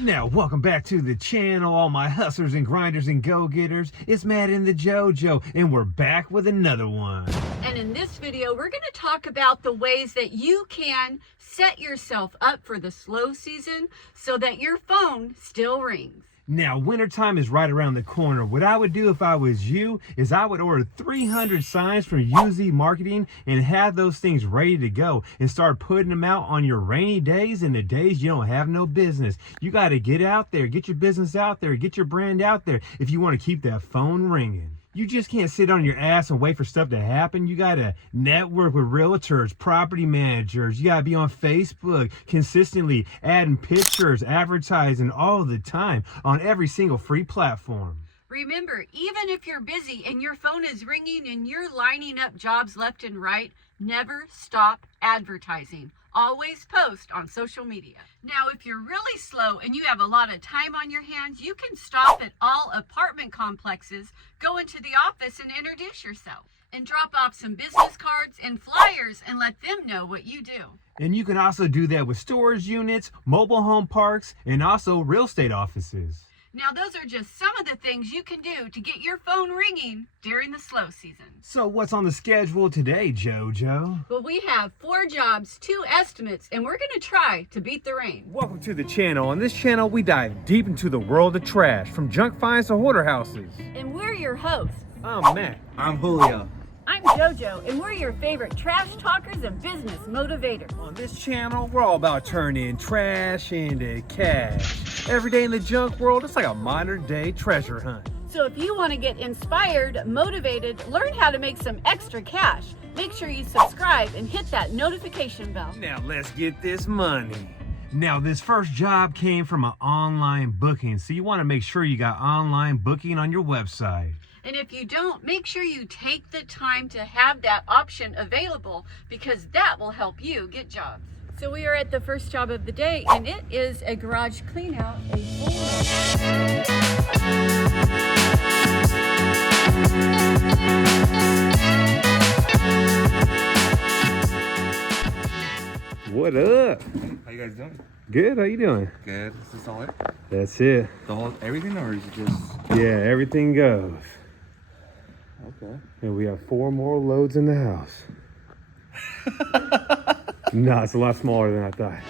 Now, welcome back to the channel, all my hustlers and grinders and go-getters. It's Matt and the JoJo, and we're back with another one. And in this video, we're going to talk about the ways that you can set yourself up for the slow season so that your phone still rings. Now, wintertime is right around the corner. What I would do if I was you is I would order 300 signs from UZ Marketing and have those things ready to go and start putting them out on your rainy days and the days you don't have no business. You got to get out there, get your business out there, get your brand out there if you want to keep that phone ringing. You just can't sit on your ass and wait for stuff to happen. You got to network with realtors, property managers. You got to be on Facebook consistently, adding pictures, advertising all the time on every single free platform. Remember, even if you're busy and your phone is ringing and you're lining up jobs left and right, never stop advertising. Always post on social media. Now, if you're really slow and you have a lot of time on your hands, you can stop at all apartment complexes, go into the office and introduce yourself, and drop off some business cards and flyers and let them know what you do. And you can also do that with storage units, mobile home parks, and also real estate offices. Now, those are just some of the things you can do to get your phone ringing during the slow season. So what's on the schedule today, JoJo? Well, we have 4 jobs, 2 estimates, and we're going to try to beat the rain. Welcome to the channel. On this channel, we dive deep into the world of trash, from junk finds to hoarder houses. And we're your hosts. I'm Matt. I'm Julio. I'm JoJo, and we're your favorite trash talkers and business motivators. On this channel, we're all about turning trash into cash. Every day in the junk world, it's like a modern day treasure hunt. So if you want to get inspired, motivated, learn how to make some extra cash, make sure you subscribe and hit that notification bell. Now let's get this money. Now this first job came from an online booking, so you want to make sure you got online booking on your website. And if you don't, make sure you take the time to have that option available, because that will help you get jobs. So we are at the first job of the day, and it is a garage clean out. What up? How you guys doing? Good, how you doing? Good. Is this all it? That's it. The whole everything, or is it just? Yeah, everything goes. Okay. And we have 4 more loads in the house. No, it's a lot smaller than I thought.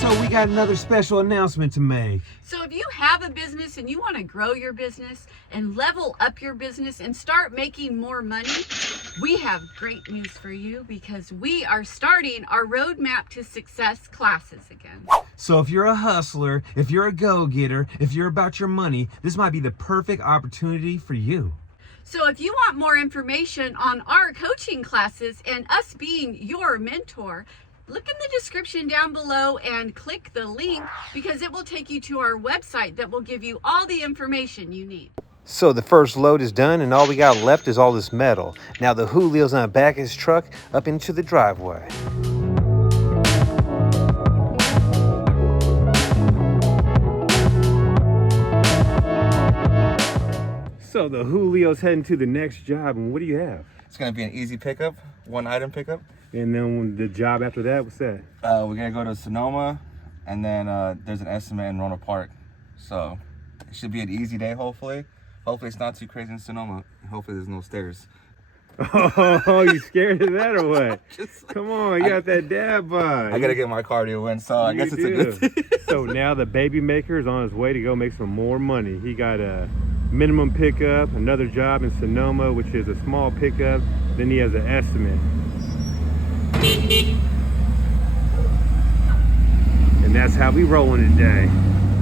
So we got another special announcement to make. So if you have a business and you want to grow your business and level up your business and start making more money, we have great news for you, because we are starting our Roadmap to Success classes again. So if you're a hustler, if you're a go-getter, if you're about your money, this might be the perfect opportunity for you. So if you want more information on our coaching classes and us being your mentor, look in the description down below and click the link, because it will take you to our website that will give you all the information you need. So the first load is done, and all we got left is all this metal. Now the Julio's on the back of his truck up into the driveway. So the Julio's heading to the next job, and what do you have? It's gonna be an easy pickup, 1 item pickup. And then the job after that, what's that? We're gonna go to Sonoma, and then there's an estimate in Roanoke Park. So it should be an easy day, hopefully. Hopefully it's not too crazy in Sonoma. Hopefully there's no stairs. Oh, you scared of that or what? Come on, you got that dad bod. I gotta get my cardio in, so I guess it's a good thing. So now the baby maker is on his way to go make some more money. He got a minimum pickup, another job in Sonoma, which is a small pickup. Then he has an estimate. And that's how we rolling today.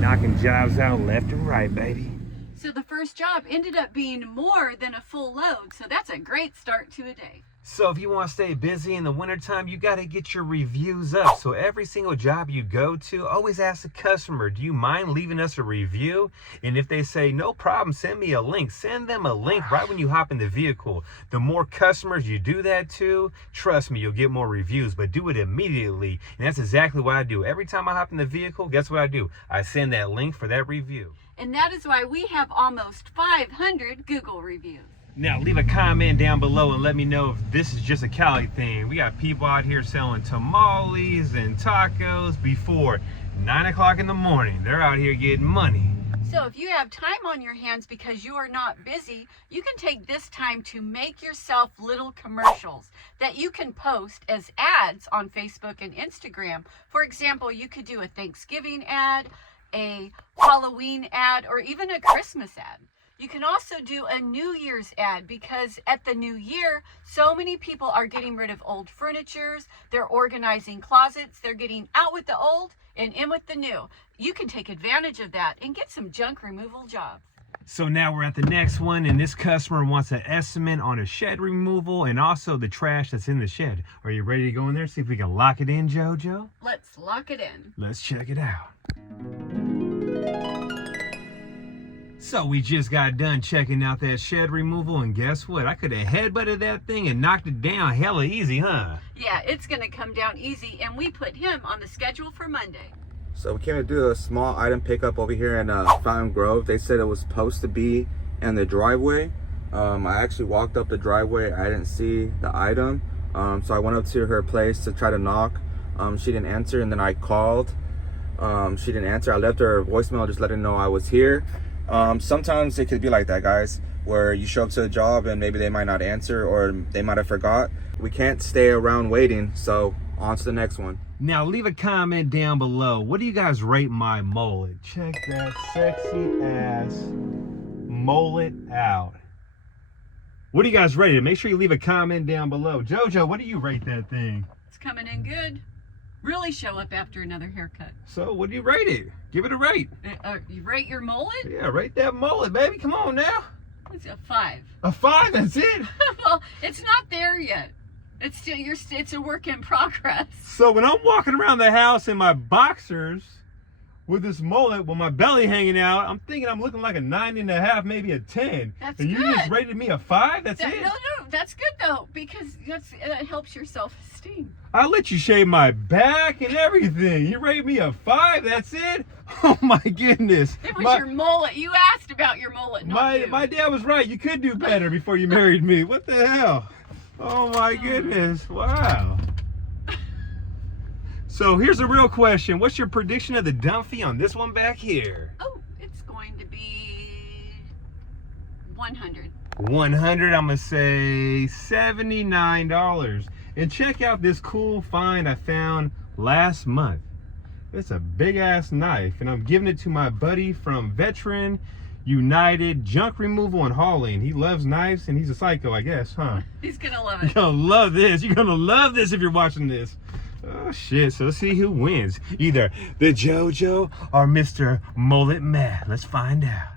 Knocking jobs out left and right, baby. So the first job ended up being more than a full load, so that's a great start to a day. So if you want to stay busy in the wintertime, you got to get your reviews up. So every single job you go to, always ask the customer, do you mind leaving us a review? And if they say, no problem, send me a link. Send them a link right when you hop in the vehicle. The more customers you do that to, trust me, you'll get more reviews, but do it immediately. And that's exactly what I do. Every time I hop in the vehicle, guess what I do? I send that link for that review. And that is why we have almost 500 Google reviews. Now leave a comment down below and let me know if this is just a Cali thing. We got people out here selling tamales and tacos before 9 o'clock in the morning. They're out here getting money. So if you have time on your hands because you are not busy, you can take this time to make yourself little commercials that you can post as ads on Facebook and Instagram. For example, you could do a Thanksgiving ad, a Halloween ad, or even a Christmas ad. You can also do a New Year's ad because at the new year, so many people are getting rid of old furnitures, they're organizing closets, they're getting out with the old and in with the new. You can take advantage of that and get some junk removal jobs. So now we're at the next one, and this customer wants an estimate on a shed removal and also the trash that's in the shed. Are you ready to go in there, see if we can lock it in, JoJo? Let's lock it in. Let's check it out. So we just got done checking out that shed removal, and guess what? I could have headbutted that thing and knocked it down hella easy, huh? Yeah, it's gonna come down easy, and we put him on the schedule for Monday. So we came to do a small item pickup over here in Fountain Grove. They said it was supposed to be in the driveway. I actually walked up the driveway. I didn't see the item. So I went up to her place to try to knock. She didn't answer, and then I called. She didn't answer. I left her a voicemail just letting her know I was here. Sometimes it could be like that, guys, where you show up to a job and maybe they might not answer or they might have forgot. We can't stay around waiting, so on to the next one. Now leave a comment down below. What do you guys rate my mullet? Check that sexy ass mullet out. What do you guys rate it? Make sure you leave a comment down below. JoJo, what do you rate that thing? It's coming in good. Really show up after another haircut. So what do you rate it? Give it a rate. You rate your mullet? Yeah, rate that mullet, baby. Come on now. It's a 5. A 5, that's it? Well, it's not there yet. It's still it's a work in progress. So when I'm walking around the house in my boxers with this mullet with my belly hanging out, I'm thinking I'm looking like a 9.5, maybe a 10. That's and you good. just rated me a 5? That's it? No, that's good though, because that helps your self-esteem. I let you shave my back and everything. You rate me a 5? That's it? Oh my goodness. It was your mullet. You asked about your mullet, not you. My dad was right. You could do better before you married me. What the hell? Oh my goodness. Wow. So here's a real question. What's your prediction of the dump fee on this one back here? Oh, it's going to be 100. 100, I'm gonna say $79. And check out this cool find I found last month. It's a big ass knife, and I'm giving it to my buddy from Veteran United Junk Removal and Hauling. He loves knives, and he's a psycho, I guess, huh? He's gonna love it. You're gonna love this. You're gonna love this if you're watching this. Oh shit, so let's see who wins. Either the JoJo or Mr. Mullet Matt. Let's find out.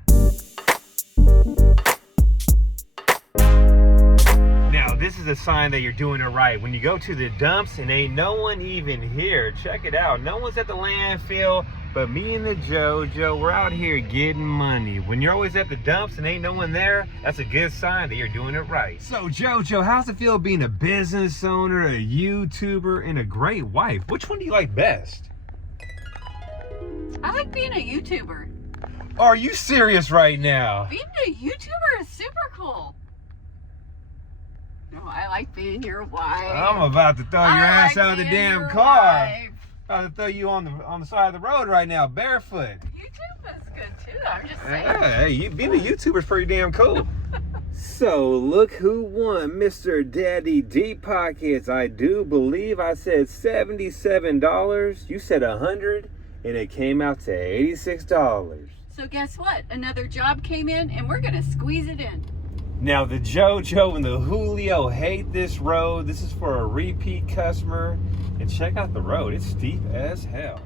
Now, this is a sign that you're doing it right. When you go to the dumps and ain't no one even here, check it out. No one's at the landfill, but me and the JoJo, we're out here getting money. When you're always at the dumps and ain't no one there, that's a good sign that you're doing it right. So JoJo, how's it feel being a business owner, a YouTuber, and a great wife? Which one do you like best? I like being a YouTuber. Are you serious right now? Being a YouTuber is super cool. No, I like being your wife. I'm about to throw your ass out of the damn car. Wife. About to throw you on the side of the road right now, barefoot. YouTube is good too. I'm just saying. Hey, being a YouTuber's pretty damn cool. So look who won, Mr. Daddy Deep Pockets. I do believe I said $77. You said 100, and it came out to $86. So guess what? Another job came in, and we're gonna squeeze it in. Now the JoJo and the Julio hate this road. This is for a repeat customer. And check out the road. It's steep as hell.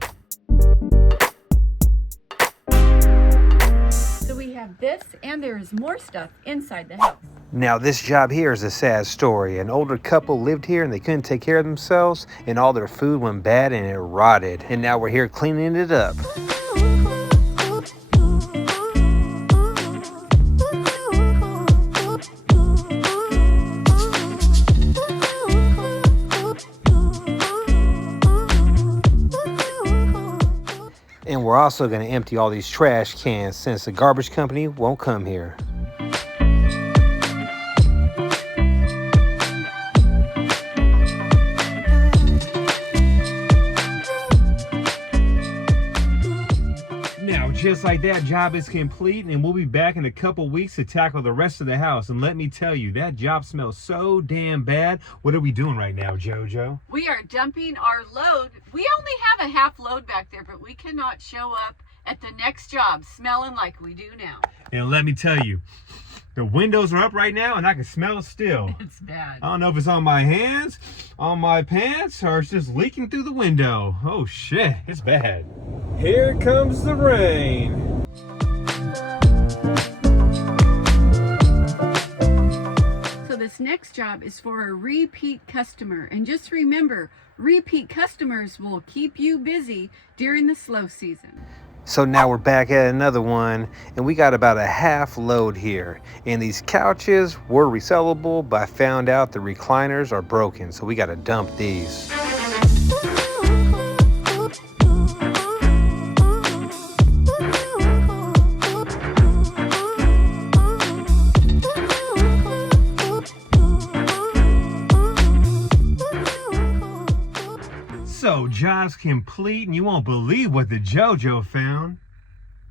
So we have this, and there is more stuff inside the house. Now this job here is a sad story. An older couple lived here and they couldn't take care of themselves, and all their food went bad and it rotted. And now we're here cleaning it up. And we're also going to empty all these trash cans since the garbage company won't come here. just like that, job is complete, and we'll be back in a couple weeks to tackle the rest of the house. And let me tell you, that job smells so damn bad. What are we doing right now, JoJo? We are dumping our load. We only have a half load back there, but we cannot show up at the next job smelling like we do now. And let me tell you, the windows are up right now and I can smell it still. It's bad. I don't know if it's on my hands, on my pants, or it's just leaking through the window. Oh shit, it's bad. Here comes the rain. So this next job is for a repeat customer. And just remember, repeat customers will keep you busy during the slow season. So now we're back at another one, and we got about a half load here. And these couches were resellable, but I found out the recliners are broken, so we got to dump these. So, job's complete, and you won't believe what the JoJo found.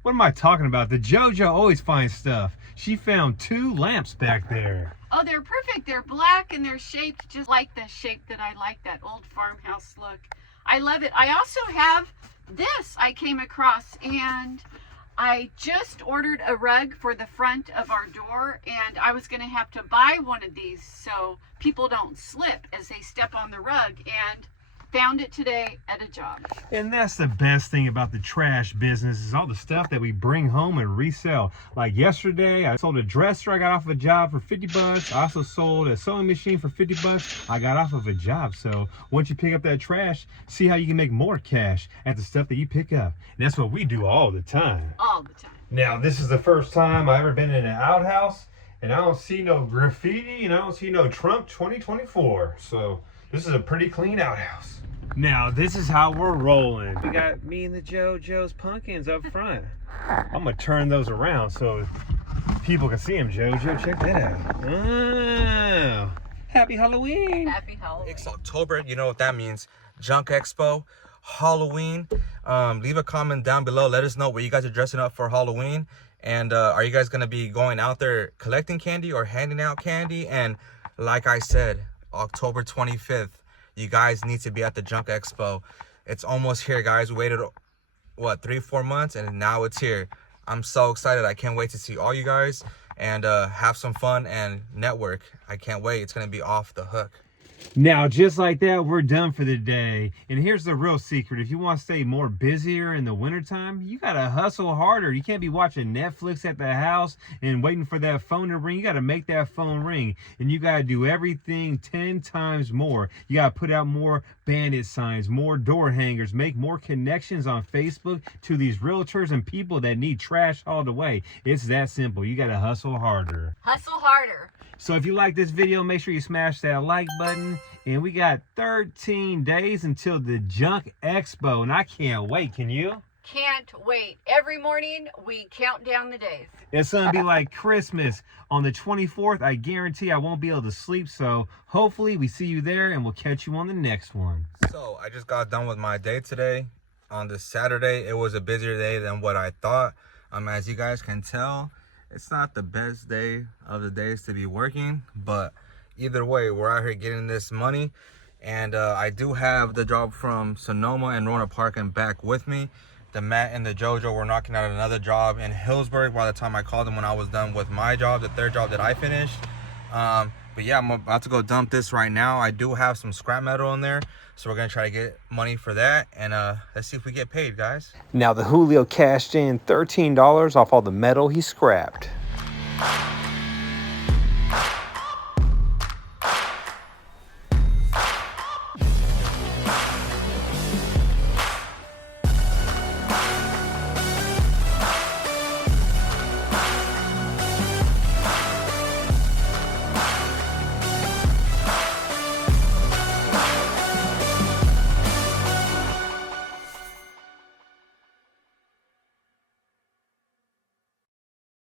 What am I talking about? The JoJo always finds stuff. She found 2 lamps back there. Oh, they're perfect. They're black and they're shaped just like the shape that I like, that old farmhouse look. I love it. I also have this I came across, and I just ordered a rug for the front of our door, and I was going to have to buy one of these so people don't slip as they step on the rug, and found it today at a job. And that's the best thing about the trash business, is all the stuff that we bring home and resell. Like yesterday, I sold a dresser I got off a job for 50 bucks. I also sold a sewing machine for 50 bucks. I got off of a job. So once you pick up that trash, see how you can make more cash at the stuff that you pick up. And that's what we do all the time. All the time. Now, this is the first time I've ever been in an outhouse, and I don't see no graffiti, and I don't see no Trump 2024. So this is a pretty clean outhouse. Now, this is how we're rolling. We got me and the JoJo's pumpkins up front. I'm gonna turn those around so people can see them, JoJo. Check that out. Oh, happy Halloween. Happy Halloween. It's October, you know what that means. Junk Expo, Halloween. Leave a comment down below. Let us know what you guys are dressing up for Halloween. And are you guys gonna be going out there collecting candy or handing out candy? And like I said, October 25th. You guys need to be at the Junk Expo. It's almost here, guys. We waited, what, 3-4 months, and now it's here. I'm so excited. I can't wait to see all you guys and have some fun and network. I can't wait. It's going to be off the hook. Now, just like that, we're done for the day. And here's the real secret. If you want to stay more busier in the wintertime, you got to hustle harder. You can't be watching Netflix at the house and waiting for that phone to ring. You got to make that phone ring. And you got to do everything 10 times more. You got to put out more bandit signs, more door hangers, make more connections on Facebook to these realtors and people that need trash hauled away. It's that simple. You got to hustle harder. Hustle harder. So if you like this video, make sure you smash that like button. And we got 13 days until the Junk Expo, and I can't wait. Can you? Can't wait. Every morning we count down the days. It's gonna be like Christmas on the 24th. I guarantee I won't be able to sleep, so hopefully we see you there, and we'll catch you on the next one. So I just got done with my day today. On this Saturday, it was a busier day than what I thought. As you guys can tell, it's not the best day of the days to be working, but either way, we're out here getting this money. And I do have the job from Sonoma and Rona Park and back with me. The Matt and the JoJo were knocking out another job in Hillsburg by the time I called them when I was done with my job, the 3rd job that I finished. But yeah, I'm about to go dump this right now. I do have some scrap metal in there, so we're gonna try to get money for that, and let's see if we get paid, guys. Now the Julio cashed in $13 off all the metal he scrapped.